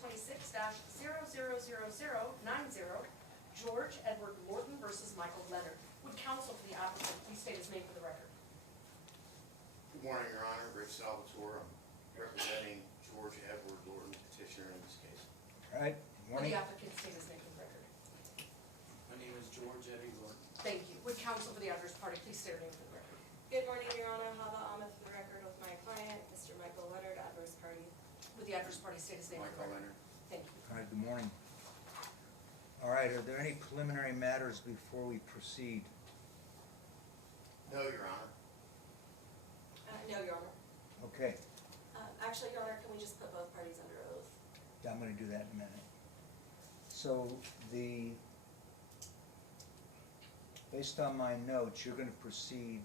2026-000090, George Edward Lorton versus Michael Leonard. Would counsel for the applicant please state his name for the record? Good morning, Your Honor. Rick Salvatore. I'm representing George Edward Lorton, petitioner in this case. All right, good Would morning. the applicant state his name for the record? My name is George Eddie Lorton. Thank you. Would counsel for the adverse party please state her name for the record? Good morning, Your Honor. Hava Ahmed for the record with my client, Mr. Michael Leonard, adverse party. Would the adverse party state his name for the Michael record? Leonard. Thank you. All right, good morning. All right, are there any preliminary matters before we proceed? No, Your Honor. No, Your Honor. Okay, Actually, Your Honor, can we just put both parties under oath? I'm gonna do that in a minute. So based on my notes, you're gonna proceed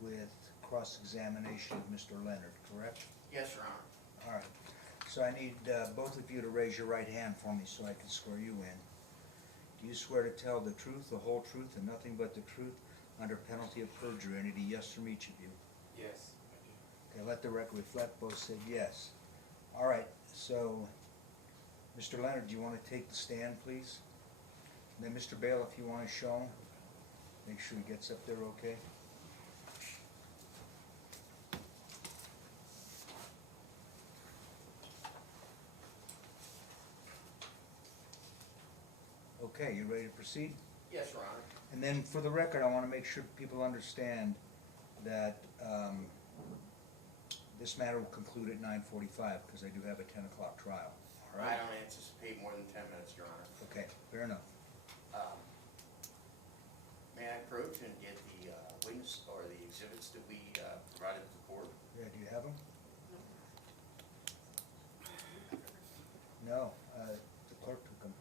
with cross-examination of Mr. Leonard, correct? Yes, Your Honor. All right, so I need both of you to raise your right hand for me so I can swear you in. Do you swear to tell the truth, the whole truth, and nothing but the truth under penalty of perjury? I need a yes from each of you. Yes. Okay, let the record reflect both said yes. All right, so, Mr. Leonard, do you want to take the stand, please? And then, Mr. Bale, if you want to show him, make sure he gets up there okay. Okay, you ready to proceed? Yes, Your Honor. And then, for the record, I want to make sure people understand that this matter will conclude at 9:45, because I do have a 10 o'clock trial, all I right? don't anticipate more than 10 minutes, Your Honor. Okay, fair enough. May I approach and get the witness or the exhibits that we provided to the court? Yeah, do you have them? No, the clerk took them.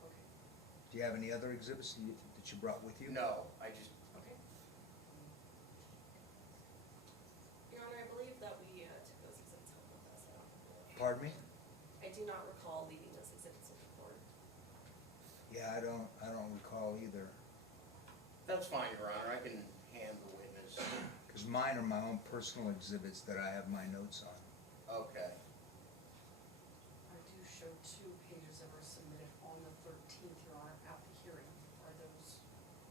Okay. Do you have any other exhibits that you brought with you? No, I just, Okay. Your Honor, I believe that we took those exhibits home with us. I don't recall. Pardon me? I do not recall leaving those exhibits with the court. Yeah, I don't recall either, that's fine, Your Honor. I can hand the witness. because mine are my own personal exhibits that I have my notes on. Okay. I do show 2 pages that were submitted on the 13th, Your Honor, at the hearing. Are those,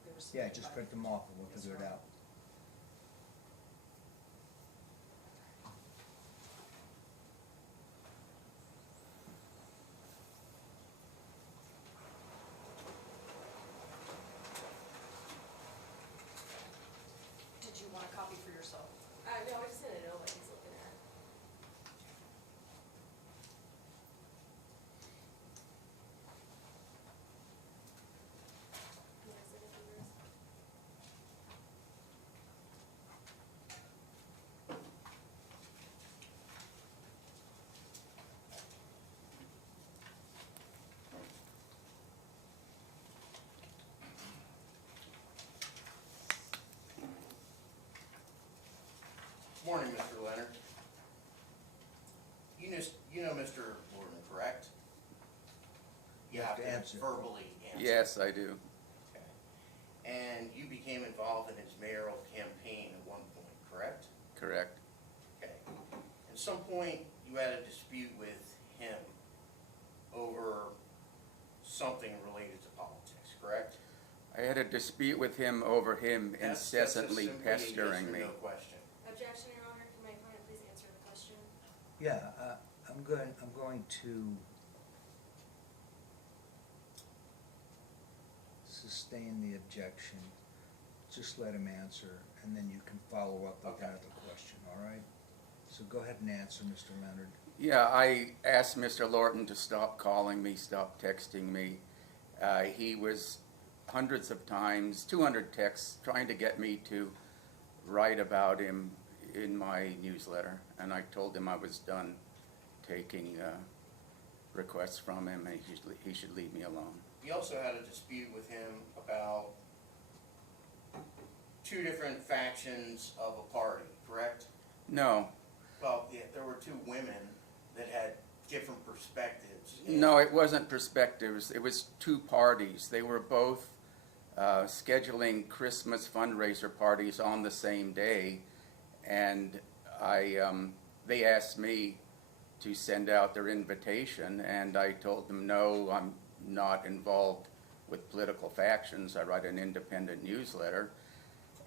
they were Yeah, submitted just by- print them off and we'll Yes, figure it Your out. Honor. Did you want a copy for yourself? No, I just didn't know what he's looking at. Yes, I think he is. Morning, Mr. Leonard. You know Mr. Lorton, correct? You have to answer. verbally answer. Yes, I do. Okay. And you became involved in his mayoral campaign at one point, correct? Correct. Okay. At some point, you had a dispute with him over something related to politics, correct? I had a dispute with him over him That's incessantly simply a yes pestering or me. no question. Objection, Your Honor. Can my client please answer the question? Yeah, I'm going to sustain the objection. Just let him answer, and then you can follow up with Okay. another question, all right? So go ahead and answer, Mr. Leonard. Yeah, I asked Mr. Lorton to stop calling me, stop texting me. He was hundreds of times, 200 texts, trying to get me to write about him in my newsletter. And I told him I was done taking requests from him and he should leave me alone. You also had a dispute with him about 2 different factions of a party, correct? No, Well, yeah, there were 2 women that had different perspectives. no, it wasn't perspectives. It was 2 parties. They were both scheduling Christmas fundraiser parties on the same day, and they asked me to send out their invitation, and I told them, no, I'm not involved with political factions. I write an independent newsletter.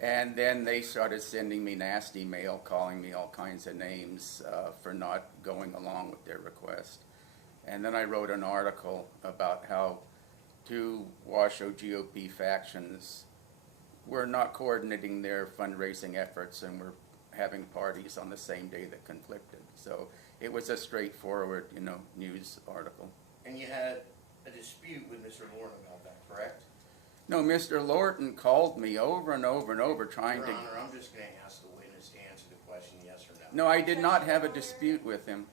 And then they started sending me nasty mail, calling me all kinds of names for not going along with their request. And then I wrote an article about how two Washoe GOP factions were not coordinating their fundraising efforts and were having parties on the same day that conflicted. So it was a straightforward, news article. And you had a dispute with Mr. Lorton about that, correct? No, Mr. Lorton called me over and over and over trying Your to... Honor, I'm just gonna ask the witness to answer the question, yes or no. No, I did not have a dispute with him.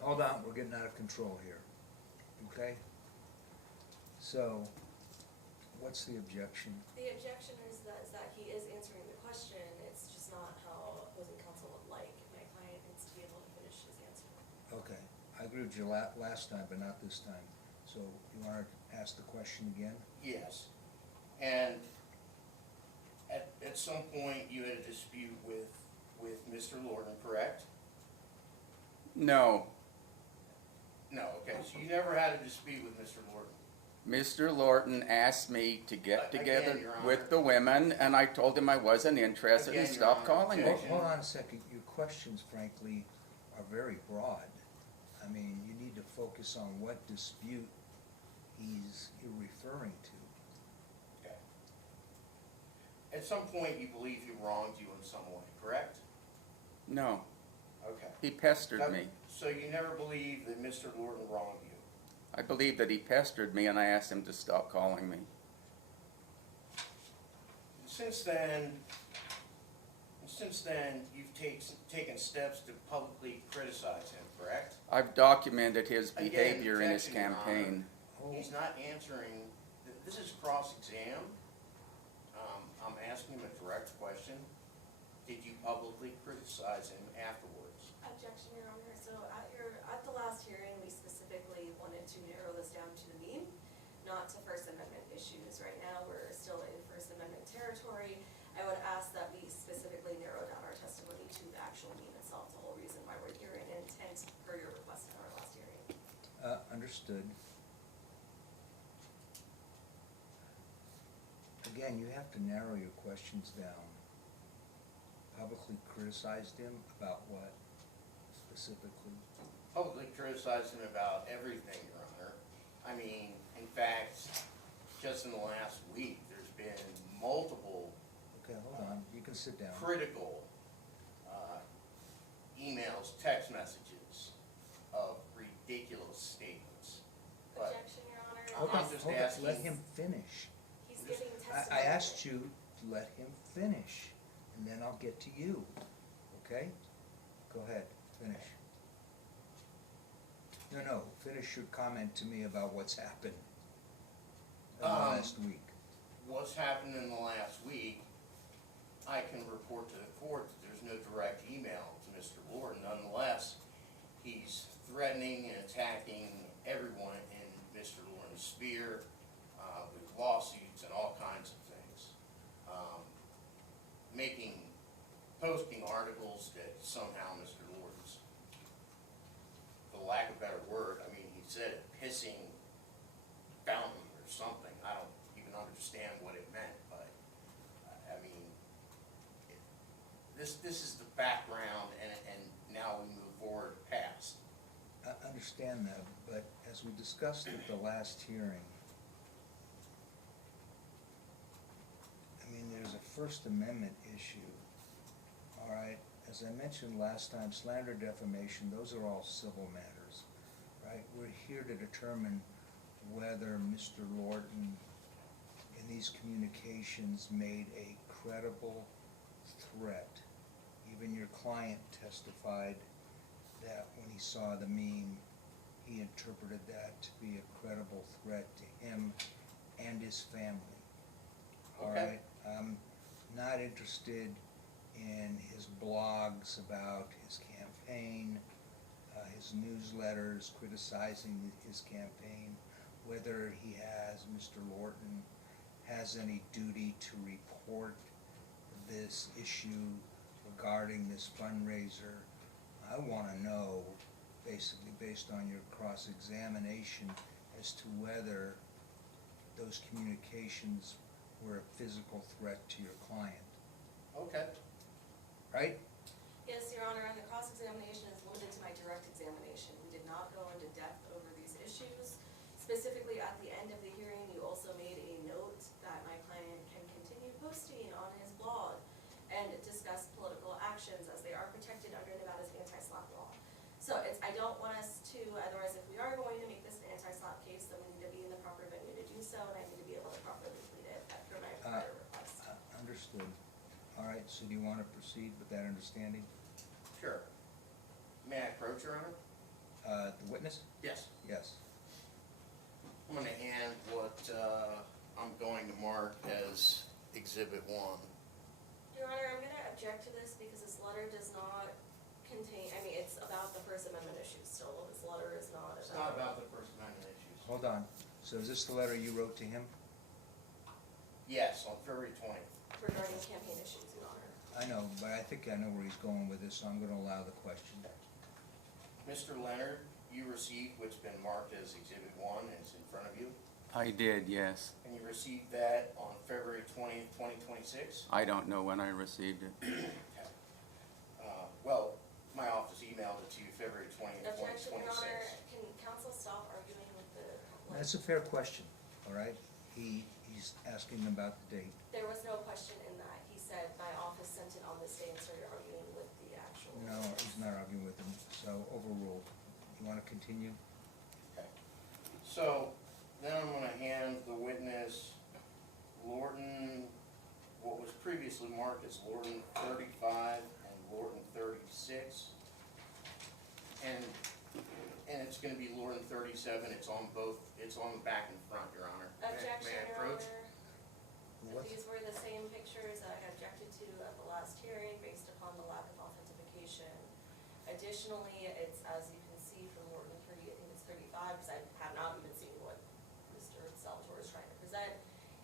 Hold on, we're getting out of control here, okay? So, what's the objection? The objection is that he is answering the question, it's just not how opposing counsel would like. My client needs to be able to finish his answer. Okay, I agree with you last time, but not this time. So, you wanna ask the question again? Yes, and at some point you had a dispute with Mr. Lorton, correct? No. No, okay, so you never had a dispute with Mr. Lorton? Mr. Lorton asked me to get Again, together Your Honor. with the women, and I told him I wasn't interested and Again, Your stopped Honor, calling me. objection. Hold on a second, your questions frankly are very broad. I mean, you need to focus on what dispute you're referring to. Okay. At some point you believe he wronged you in some way, correct? No, Okay. he pestered me. So you never believe that Mr. Lorton wronged you? I believe that he pestered me, and I asked him to stop calling me. Since then, you've taken steps to publicly criticize him, correct? I've documented his Again, behavior in his objection, Your Honor. campaign. He's not answering, this is cross-exam. I'm asking him a direct question. Did you publicly criticize him afterwards? Objection, Your Honor. So at the last hearing, we specifically wanted to narrow this down to the meme, not to First Amendment issues. Right now, we're still in First Amendment territory. I would ask that we specifically narrow down our testimony to the actual meme itself, the whole reason why we're here, and intent per your request in our last hearing. Understood. Again, you have to narrow your questions down. Publicly criticized him about what specifically? Publicly criticized him about everything, Your Honor. I mean, in fact, just in the last week, there's been multiple Okay, hold on, you can sit down. critical emails, text messages of ridiculous statements. But Objection, Your Honor. Hold on, I'm just hold on, asking- let him finish. He's giving testimony. I asked you to let him finish, and then I'll get to you, okay? Go ahead, finish. No, finish your comment to me about what's happened in the last week. what's happened in the last week, I can report to the court that there's no direct email to Mr. Lorton. Nonetheless, he's threatening and attacking everyone in Mr. Lorton's sphere with lawsuits and all kinds of things. Posting articles that somehow Mr. Lorton's, for lack of a better word, I mean, he said a pissing fountain or something. I don't even understand what it meant, but, I mean, this is the background, and now we move forward past. I understand that, but as we discussed at the last hearing, I mean, there's a First Amendment issue, all right? As I mentioned last time, slander, defamation, those are all civil matters, right? We're here to determine whether Mr. Lorton in these communications made a credible threat. Even your client testified that when he saw the meme, he interpreted that to be a credible threat to him and his family. All Okay. right, I'm not interested in his blogs about his campaign, his newsletters criticizing his campaign, whether he has, Mr. Lorton, has any duty to report this issue regarding this fundraiser. I want to know, basically based on your cross-examination as to whether those communications were a physical threat to your client, Okay. right? Yes, Your Honor, and the cross-examination is limited to my direct examination. We did not go into depth over these issues. Specifically, at the end of the hearing, you also made a note that my client can continue posting on his blog and discuss political actions as they are protected under Nevada's anti-SLAPP law. So I don't want us to, otherwise if we are going to make this an anti-SLAPP case, then we need to be in the proper venue to do so, and I need to be able to properly plead it after my prior request. Understood. All right, so do you want to proceed with that understanding? Sure. May I approach, Your Honor? The witness? Yes. Yes. I'm gonna hand what, I'm going to mark as Exhibit 1. Your Honor, I'm gonna object to this because this letter does not contain, I mean, it's about the First Amendment issues still. This letter is not about. It's not about the First Amendment issues. Hold on. So is this the letter you wrote to him? Yes, on February 20th. Regarding campaign issues, Your Honor. I know, but I think I know where he's going with this, so I'm going to allow the question. Mr. Leonard, you received what's been marked as Exhibit 1, and it's in front of you, I did, yes. and you received that on February 20th, 2026? I don't know when I received it. Okay. Well, my office emailed it to you February 20th, Objection, Your Honor. 2026. Can counsel stop arguing with the complaint? That's a fair question, all right? He's asking about the date. There was no question in that. He said my office sent it on this day and started arguing with the actual. No, he's not arguing with him, so overruled. You want to continue? Okay. So, then I'm gonna hand the witness Lorton, what was previously marked as Lorton 35 and Lorton 36. And it's gonna be Lorton 37, it's on both, it's on the back and front, Your Honor. Objection, May I Your approach? Honor. What? These were the same pictures that I objected to at the last hearing based upon the lack of authentication. Additionally, it's, as you can see from Lorton 30, I think it's 35, because I have not even seen what Mr. Salvatore is trying to present.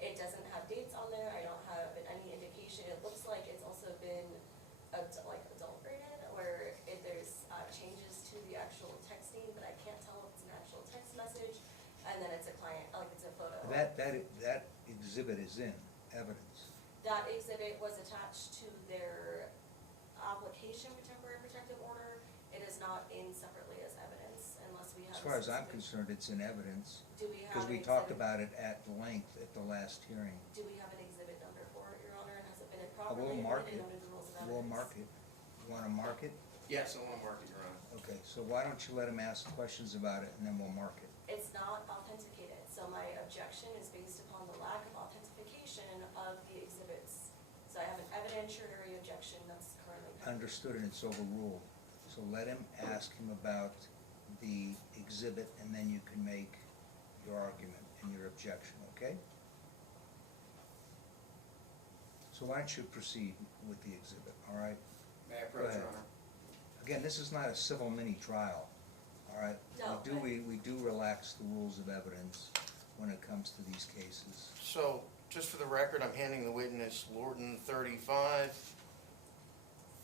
It doesn't have dates on there. I don't have any indication. It looks like it's also been adulterated, where there's changes to the actual texting, but I can't tell if it's an actual text message, and then it's a client, like it's a photo. That exhibit is in evidence. That exhibit was attached to their application for temporary protective order. It is not in separately as evidence unless we have. As far as I'm specific- concerned, it's in evidence, Do we have? because we an talked exhibit- about it at length at the last hearing. Do we have an exhibit number for it, Your Honor, and has it been We'll properly mark admitted it. under the rules of evidence? We'll mark it. You want to mark it? Yes, I wanna mark it, Your Honor. Okay, so why don't you let him ask questions about it, and then we'll mark it. It's not authenticated, so my objection is based upon the lack of authentication of the exhibits. So I have an evidentiary objection that's currently pending. Understood, and it's overruled. So let him ask him about the exhibit, and then you can make your argument and your objection, okay? So why don't you proceed with the exhibit, all right? May I approach, ahead. Your Honor? Again, this is not a civil mini-trial, all right? No, We do relax the rules of evidence when it comes to these cases. So, just for the record, I'm handing the witness Lorton 35,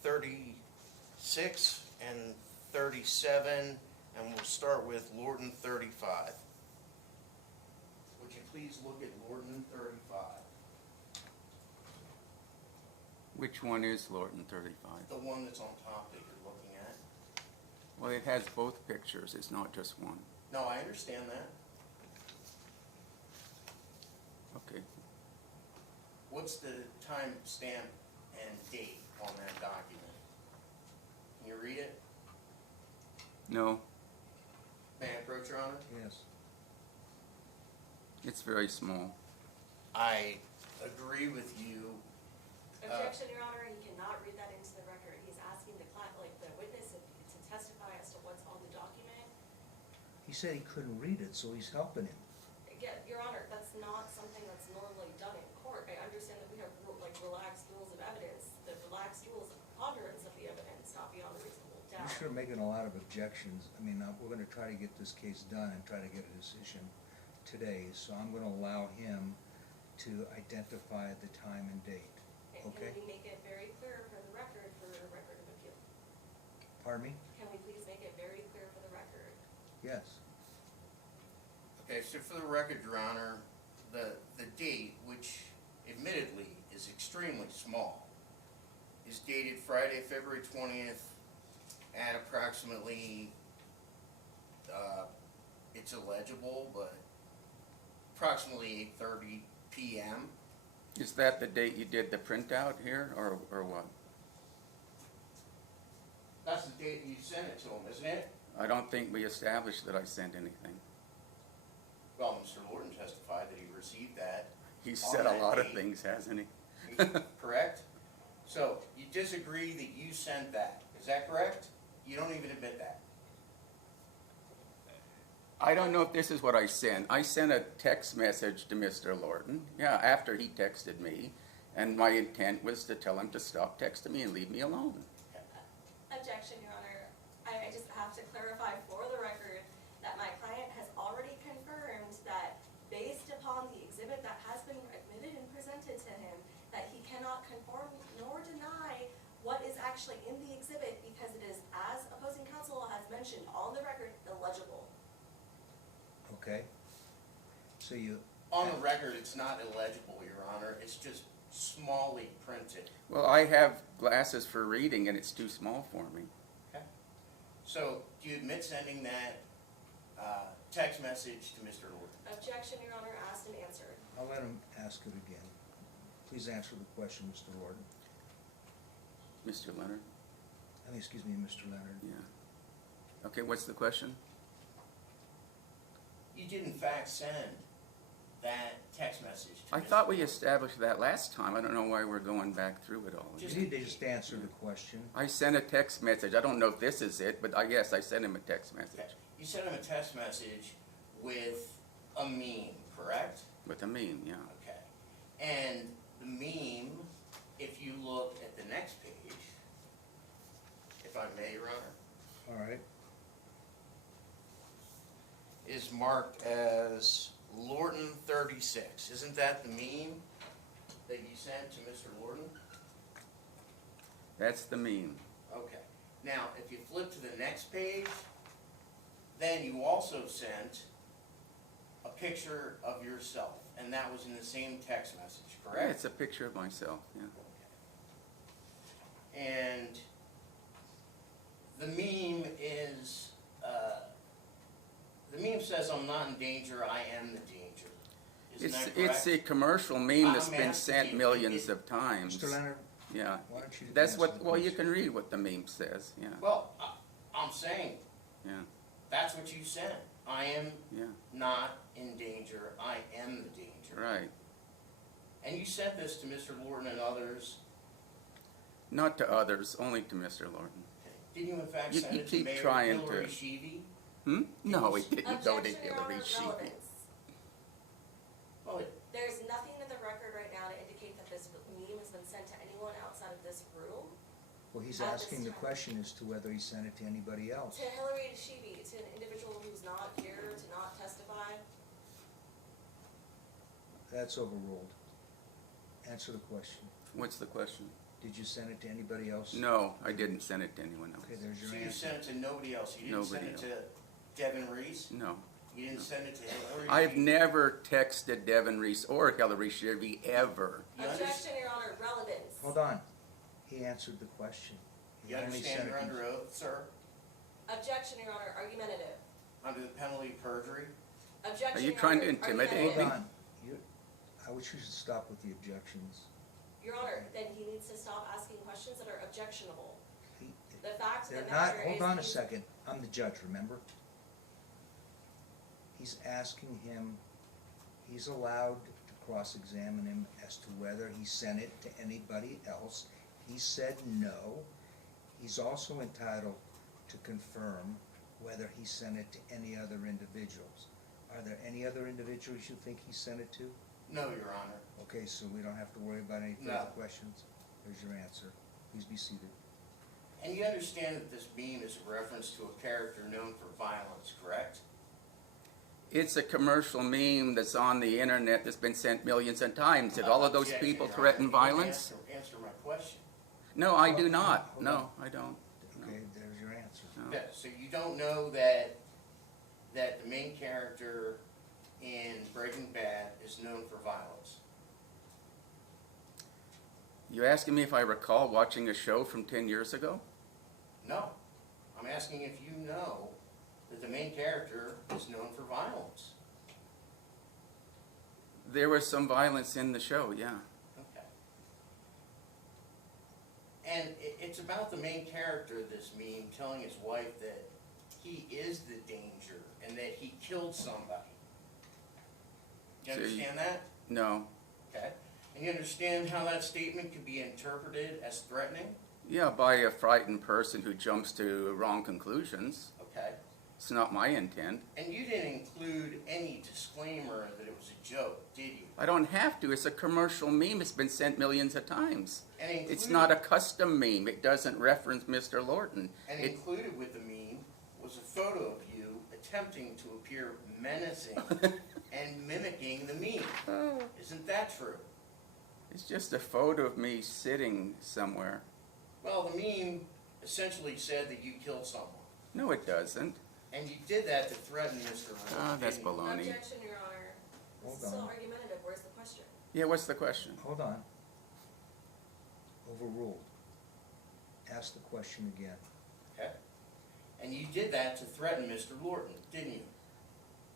36, and 37, and we'll start with Lorton 35. Would you please look at Lorton 35? Which one is Lorton 35? The one that's on top that you're looking at? Well, it has both pictures, it's not just one. No, I understand that. Okay. What's the time stamp and date on that document? Can you read it? No, May I approach, Your Honor? Yes. it's very small. I agree with you. Objection, Your Honor, he cannot read that into the record. He's asking the client, like the witness, to testify as to what's on the document. He said he couldn't read it, so he's helping him. Yeah, Your Honor, that's not something that's normally done in court. I understand that we have relaxed rules of evidence, the relaxed rules of preponderance of the evidence, not beyond a reasonable doubt. You're sure making a lot of objections. I mean, we're gonna try to get this case done and try to get a decision today, so I'm gonna allow him to identify the time and date. And Okay. can we make it very clear for the record of appeal? Pardon me? Can we please make it very clear for the Yes. Okay, so for the record, Your Honor, the date, which admittedly is extremely small, is dated Friday, February 20th at approximately, it's illegible, but approximately 8:30 p.m. Is that the date you did the printout here, or what? That's the date you sent it to him, isn't it? I don't think we established that I sent anything. Well, Mr. Lorton testified that he received that. He on said that a lot of date. things, hasn't he? Correct? So, you disagree that you sent that, is that correct? You don't even admit that. I don't know if this is what I sent. I sent a text message to Mr. Lorton, yeah, after he texted me, and my intent was to tell him to stop texting me and leave me alone. Objection, Your Honor. I just have to clarify for the record that my client has already confirmed that based upon the exhibit that has been admitted and presented to him, that he cannot conform nor deny what is actually in the exhibit because it is, as opposing counsel has mentioned on the record, illegible. Okay. So you, On the record, it's not illegible, Your Honor, it's just smallly printed. Well, I have glasses for reading and it's too small for me. Okay. So, do you admit sending that text message to Mr. Lorton? Objection, Your Honor, asked and answered. I'll let him ask it again. Please answer the question, Mr. Lorton. Mr. Leonard? Excuse me, Mr. Leonard. Yeah. Okay, what's the question? You did in fact send that text message to I Mr. thought we Lorton. established that last time. I don't know why we're going back through it all. You Just- need to just answer the question. I sent a text message. I don't know if this is it, but I guess I sent him a text Okay. message You sent him a text message with a meme, correct? with a meme, yeah. Okay. And the meme, if you look at the next page, if I may, Your Honor, All right. is marked as Lorton 36. Isn't that the meme that you sent to Mr. Lorton? That's the meme. Okay. Now, if you flip to the next page, then you also sent a picture of yourself, and that was in the same text message, Yeah, correct? it's a picture of myself, yeah. And the meme is, the meme says, "I'm not in danger, I am the danger." Isn't that It's correct? a commercial meme that's I'm been asking sent you, millions it- of times. Mr. Leonard, Yeah. why don't you That's answer what, the well, you question? can read what the meme says, yeah, Well, I'm saying, yeah, that's what you sent. I am yeah, not in danger, I am the danger. right. And you sent this to Mr. Lorton and others. Not to others, only to Mr. Lorton. Didn't you in fact You- send you it to keep Mayor trying to- Hillary Sheevy? Hmm? No, it didn't go to Objection, Your Hillary Honor, Sheevy. relevance. Well, There's nothing in the record right now to indicate that this meme has been sent to anyone outside of this room. Well, he's At this asking the time. question as to whether he sent it to anybody else. To Hillary Sheevy, to an individual who's not here to not testify. That's overruled. Answer the question. What's the question? Did you send it to anybody else? No, I didn't send it to anyone Okay, else. there's so your you answer. sent it to nobody else? You didn't send Nobody it to Devin Reese? No. You didn't send it to Hillary? I've Sheevy? never texted Devin Reese or Hillary Sheevy ever. You under- Objection, Your Honor, relevance. Hold on. He answered the question. He You only understand sent you're it to- under oath, sir? Objection, Your Honor, argumentative. Under the penalty of perjury? Objection, Are you Your trying Honor, to intimidate Hold me? argumentative. on. I wish you should stop with the objections. Your Honor, then he needs to stop asking questions that are objectionable. He- The fact of They're the not, matter is. hold on a he's- second. I'm the judge, remember? He's asking him, he's allowed to cross-examine him as to whether he sent it to anybody else. He said no. He's also entitled to confirm whether he sent it to any other individuals. Are there any other individuals you think he sent it to? No, Your Honor. Okay, so we don't have to worry about any further No. questions? There's your answer. Please be seated. And you understand that this meme is a reference to a character known for violence, correct? It's a commercial meme that's on the internet that's been sent millions of times. Did all of those Objection, people Your threaten Honor. You didn't violence? Answer my question. No, I do not. Hold No, on. I don't. No, Okay, there's your answer. no. Yeah, so you don't know that that the main character in Breaking Bad is known for violence? You asking me if I recall watching a show from 10 years ago? No. I'm asking if you know that the main character is known for violence. There was some violence in the show, yeah. Okay. And it's about the main character, this meme, telling his wife that he is the danger and that he killed somebody. You So you- understand that? No. Okay. And you understand how that statement could be interpreted as threatening? Yeah, by a frightened person who jumps to wrong conclusions. Okay. It's not my intent. And you didn't include any disclaimer that it was a joke, did you? I don't have to. It's a commercial meme. It's been sent millions of times. And It's included- not a custom meme. It doesn't reference Mr. Lorton. And It, included with the meme was a photo of you attempting to appear menacing and mimicking the meme. Isn't that true? it's just a photo of me sitting somewhere. Well, the meme essentially said that you killed someone. No, it doesn't. And you did that to threaten Mr. Lorton. Ah, that's didn't you? baloney. Objection, Your Honor. This Hold is still on. argumentative. Where's the question? Yeah, what's the question? Hold on. Overruled. Ask the question again. Okay. And you did that to threaten Mr. Lorton, didn't you?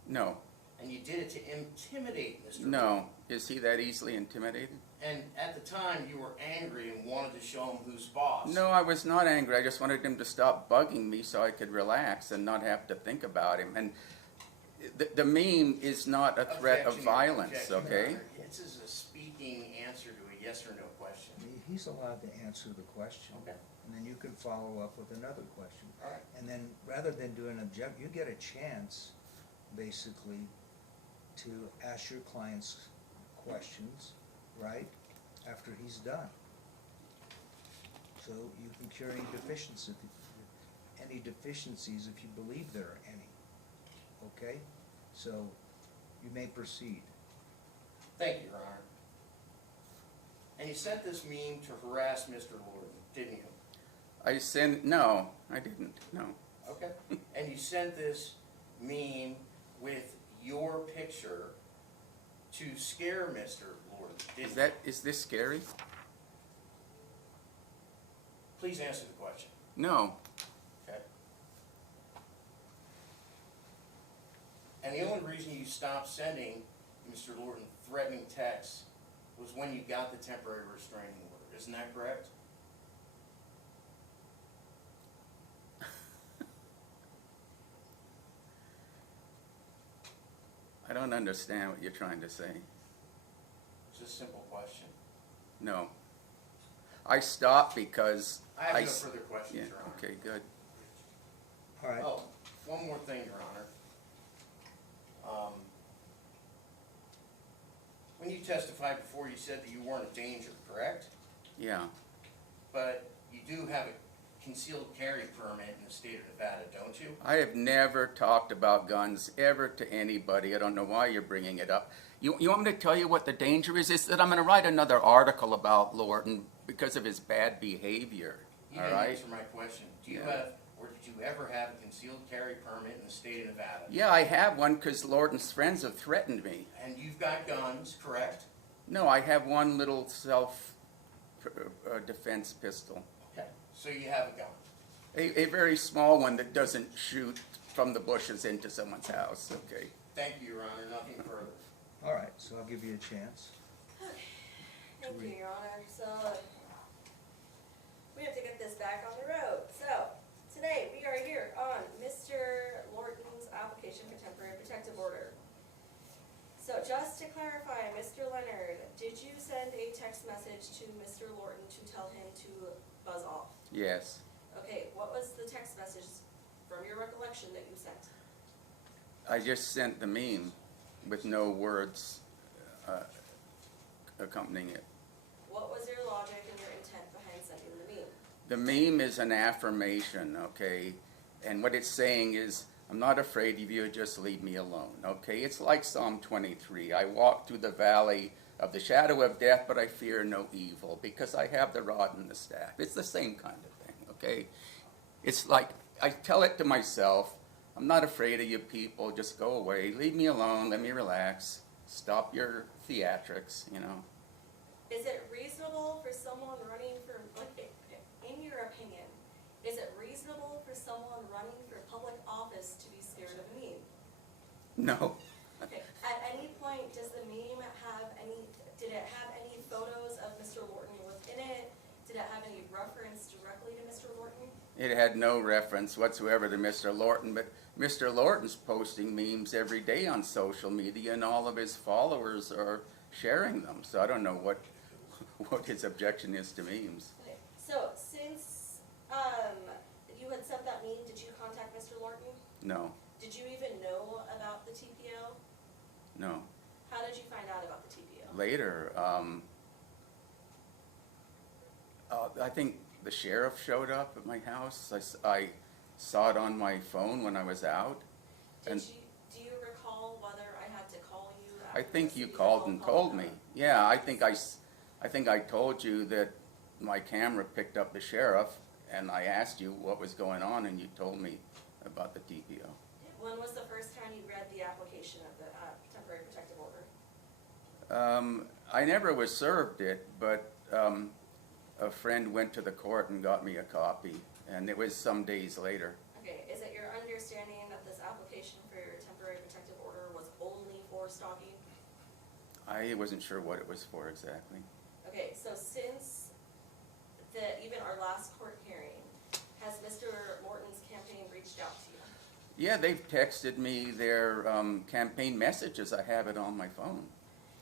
No. And you did it to intimidate Mr. Lorton. No. Is he that easily intimidated? And at the time, you were angry and wanted to show him who's boss. No, I was not angry. I just wanted him to stop bugging me so I could relax and not have to think about him. And the meme is not a threat of Objection, violence, objection, okay? Your Honor. This is a speaking answer to a yes or no question. He's allowed to answer the question. Okay. And then you can follow up with another question. All right. And then, rather than do an you get a chance, basically, to ask your clients questions, right, after he's done. So you can cure any deficiencies if you believe there are any. Okay? So, you may proceed. Thank you, Your Honor. And you sent this meme to harass Mr. Lorton, didn't you? No, I didn't, no. Okay. And you sent this meme with your picture to scare Mr. Lorton, didn't you? Is this scary? Please answer the question. No. Okay. And the only reason you stopped sending Mr. Lorton threatening texts was when you got the temporary restraining order. Isn't that correct? I don't understand what you're trying to say. It's a simple question. No. I stopped because I have no s- further questions, Yeah, Your Honor. okay, good. All right. Oh, one more thing, Your Honor. When you testified before, you said that you weren't a danger, correct? Yeah. But you do have a concealed carry permit in the state of Nevada, don't you? I have never talked about guns ever to anybody. I don't know why you're bringing it up. You want me to tell you what the danger is? It's that I'm going to write another article about Lorton because of his bad behavior. You All didn't right? answer my question. Do you Yeah. have, or did you ever have a concealed carry permit in the state of Nevada? Yeah, I have one because Lorton's friends have threatened me. And you've got guns, correct? No, I have one little self-defense pistol. Okay. So you have a gun. A very small one that doesn't shoot from the bushes into someone's house, okay? Thank you, Your Honor. Nothing further. All right, so I'll give you a chance. Thank you, Your Honor. So, we have to get this back on the road. So, today we are here on Mr. Lorton's application for temporary protective order. So, just to clarify, Mr. Leonard, did you send a text message to Mr. Lorton to tell him to buzz off? Yes. Okay, what was the text message from your recollection that you sent? I just sent the meme with no words accompanying it. What was your logic and your intent behind sending the meme? The meme is an affirmation, okay? And what it's saying is, I'm not afraid of you, just leave me alone, okay? It's like Psalm 23. I walk through the valley of the shadow of death, but I fear no evil, because I have the rod and the staff. It's the same kind of thing, okay? It's like, I tell it to myself, I'm not afraid of you people, just go away, leave me alone, let me relax, stop your theatrics, you know. Is it reasonable for someone running for, like, in your opinion, is it reasonable for someone running for public office to be scared of a meme? No, Okay, at any point, does the meme have any, did it have any photos of Mr. Lorton within it? Did it have any reference directly to Mr. Lorton? it had no reference whatsoever to Mr. Lorton, but Mr. Lorton's posting memes every day on social media, and all of his followers are sharing them, so I don't know what his objection is to memes. Okay, so since, you had sent that meme, did you contact Mr. Lorton? No, Did you even know about the TPO? no. How did you find out about the TPO? Later, I think the sheriff showed up at my house. I saw it on my phone when I was out. And Do you recall whether I had to call you? I after think the you CPO called and told me. out? Yeah, I think I told you that my camera picked up the sheriff, and I asked you what was going on, and you told me about the TPO. When was the first time you read the application of the temporary protective order? I never was served it, but a friend went to the court and got me a copy, and it was some days later. Okay, is it your understanding that this application for your temporary protective order was only for stalking? I wasn't sure what it was for exactly. Okay, so since even our last court hearing, has Mr. Lorton's campaign reached out to you? Yeah, they've texted me their campaign messages. I have it on my phone.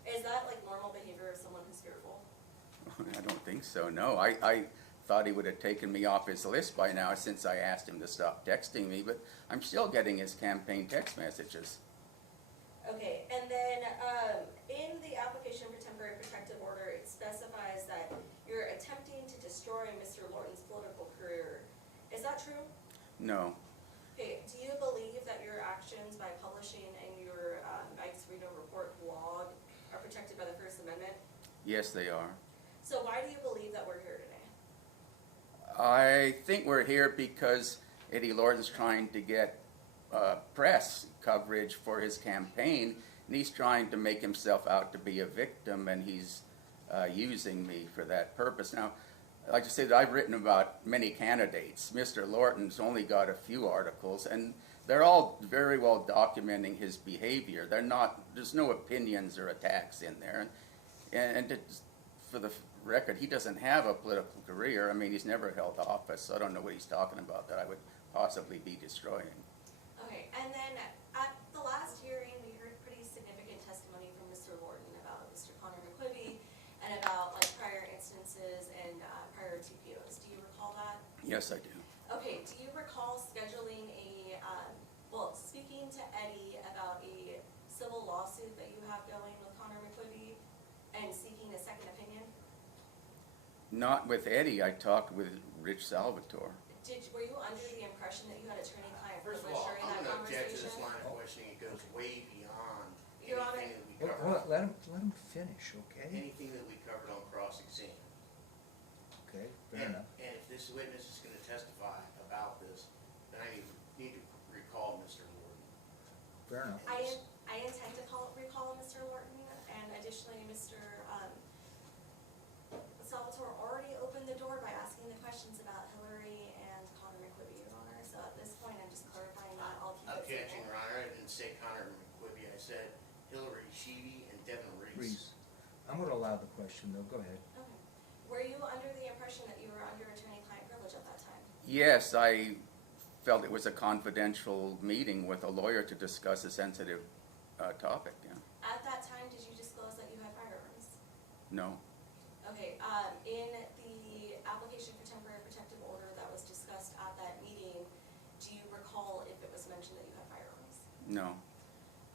Is that like normal behavior of someone who's fearful? I don't think so, no. I thought he would have taken me off his list by now since I asked him to stop texting me, but I'm still getting his campaign text messages. Okay, and then in the application for temporary protective order, it specifies that you're attempting to destroy Mr. Lorton's political career. Is that true? No, Okay, do you believe that your actions by publishing in your Mike's Reno Report blog are protected by the First Amendment? yes, they are. So why do you believe that we're here today? I think we're here because Eddie Lorton's trying to get press coverage for his campaign, and he's trying to make himself out to be a victim, and he's using me for that purpose. Now, like I said, I've written about many candidates. Mr. Lorton's only got a few articles, and they're all very well documenting his behavior. There's no opinions or attacks in there. And for the record, he doesn't have a political career. I mean, he's never held office, so I don't know what he's talking about that I would possibly be destroying. Okay, and then at the last hearing, we heard pretty significant testimony from Mr. Lorton about Mr. Connor McQuibby and about like prior instances and prior TPOs. Do you recall that? Yes, I do. Okay, do you recall scheduling speaking to Eddie about a civil lawsuit that you have going with Connor McQuibby and seeking a second opinion? Not with Eddie. I talked with Rich Salvatore. Were you under the impression that you had attorney-client First privilege of all, during I'm that gonna object to conversation? this line of questioning. It goes way beyond Your Honor. anything that we Hold covered. on, let him finish, okay? Anything that we covered on cross-exam. Okay, fair enough. And if this witness is gonna testify about this, then I need to recall Mr. Lorton. Fair enough. I intend to recall Mr. Lorton, and additionally, Mr. Salvatore already opened the door by asking the questions about Hillary and Connor McQuibby, Your Honor. So at this point, I'm just clarifying that. I'll keep it Objection, simple. Your Honor. I didn't say Connor McQuibby. I said Hillary Sheedy and Devin Reese. Reese, I'm gonna allow the question though, go ahead. Okay. Were you under the impression that you were under attorney-client privilege at that time? Yes, I felt it was a confidential meeting with a lawyer to discuss a sensitive topic, yeah. At that time, did you disclose that you had firearms? No, Okay, in the application for temporary protective order that was discussed at that meeting, do you recall if it was mentioned that you had firearms? no,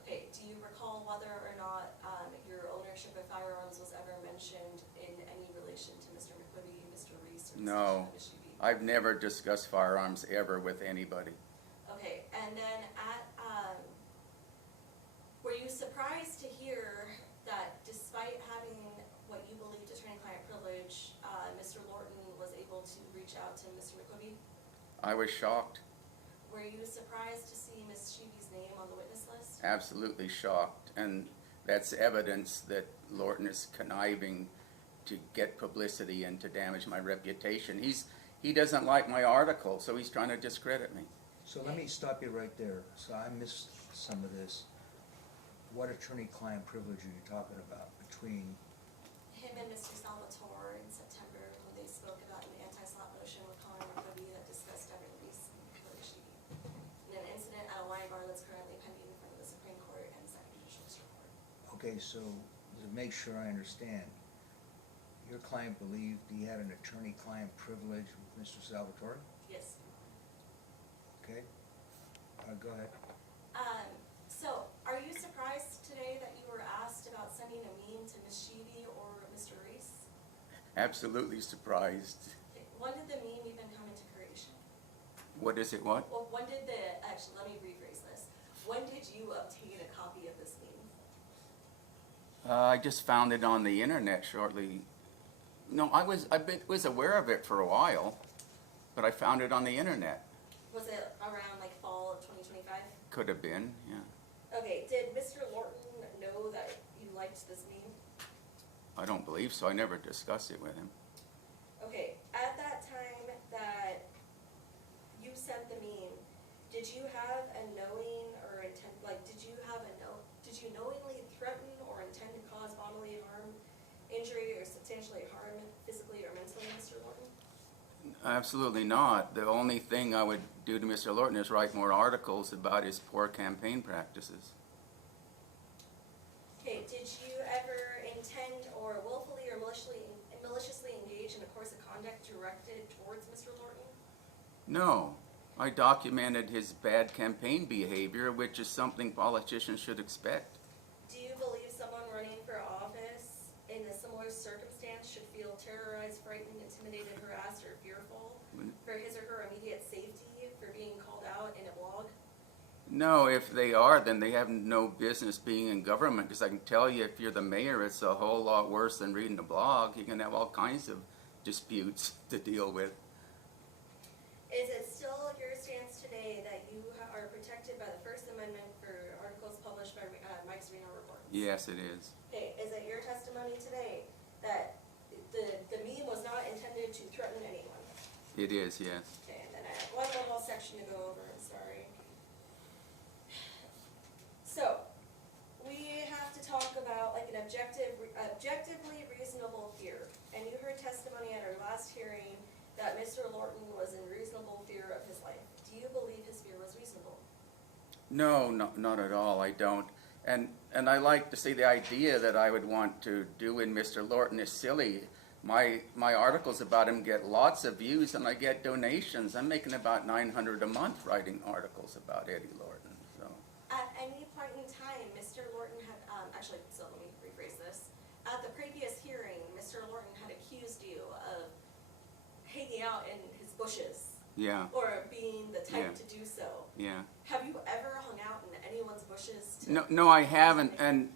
Okay, do you recall whether or not your ownership of firearms was ever mentioned in any relation to Mr. McQuibby, Mr. Reese, or No. Mr. Sheedy? I've never discussed firearms ever with anybody. Okay, and then were you surprised to hear that despite having what you believed attorney-client privilege, Mr. Lorton was able to reach out to Mr. McQuibby? I was shocked. Were you surprised to see Ms. Sheedy's name on the witness list? Absolutely shocked, and that's evidence that Lorton is conniving to get publicity and to damage my reputation. He doesn't like my article, so he's trying to discredit me. So let me stop you right there. So I missed some of this. What attorney-client privilege are you talking about between, Him and Mr. Salvatore in September when they spoke about an anti-slap motion with Connor McCovey that discussed Devin Reese and Cody Sheedy, in an incident at a wine bar that's currently pending in front of the Supreme Court and Second Judicial District Court. okay, so to make sure I understand, your client believed he had an attorney-client privilege with Mr. Salvatore? Yes. Okay? Go ahead. So, are you surprised today that you were asked about sending a meme to Ms. Sheedy or Mr. Reese? Absolutely surprised. When did the meme even come into creation? What is it, what? Well, actually, let me rephrase this. When did you obtain a copy of this meme? I just found it on the internet shortly. No, I was aware of it for a while, but I found it on the internet. Was it around like fall of 2025? Could have been, yeah. Okay, did Mr. Lorton know that you liked this meme? I don't believe so. I never discussed it with him. Okay, at that time that you sent the meme, did you have a knowing or intent, like, did you knowingly threaten or intend to cause bodily harm, injury, or substantially harm physically or mentally, Mr. Lorton? Absolutely not. The only thing I would do to Mr. Lorton is write more articles about his poor campaign practices. Okay, did you ever intend or willfully or maliciously engage in a course of conduct directed towards Mr. Lorton? No. I documented his bad campaign behavior, which is something politicians should expect. Do you believe someone running for office in a similar circumstance should feel terrorized, frightened, intimidated, harassed, or fearful for his or her immediate safety for being called out in a blog? No, if they are, then they have no business being in government, because I can tell you, if you're the mayor, it's a whole lot worse than reading a blog. You can have all kinds of disputes to deal with. Is it still your stance today that you are protected by the First Amendment for articles published by Mike's Reno Reports? Yes, it is. Okay, is it your testimony today that the meme was not intended to threaten anyone? It is, yes. Okay, and then I have one little section to go over, I'm sorry. So, we have to talk about like an objectively reasonable fear. And you heard testimony at our last hearing that Mr. Lorton was in reasonable fear of his life. Do you believe his fear was reasonable? No, not at all. I don't. And I like to see the idea that I would want to do in Mr. Lorton is silly. My articles about him get lots of views, and I get donations. I'm making about $900 a month writing articles about Eddie Lorton. So At any point in time, Mr. Lorton had, actually, so let me rephrase this. At the previous hearing, Mr. Lorton had accused you of hanging out in his bushes. yeah, Or being the type Yeah. to do so. yeah. Have you ever hung out in anyone's bushes? No, I haven't. And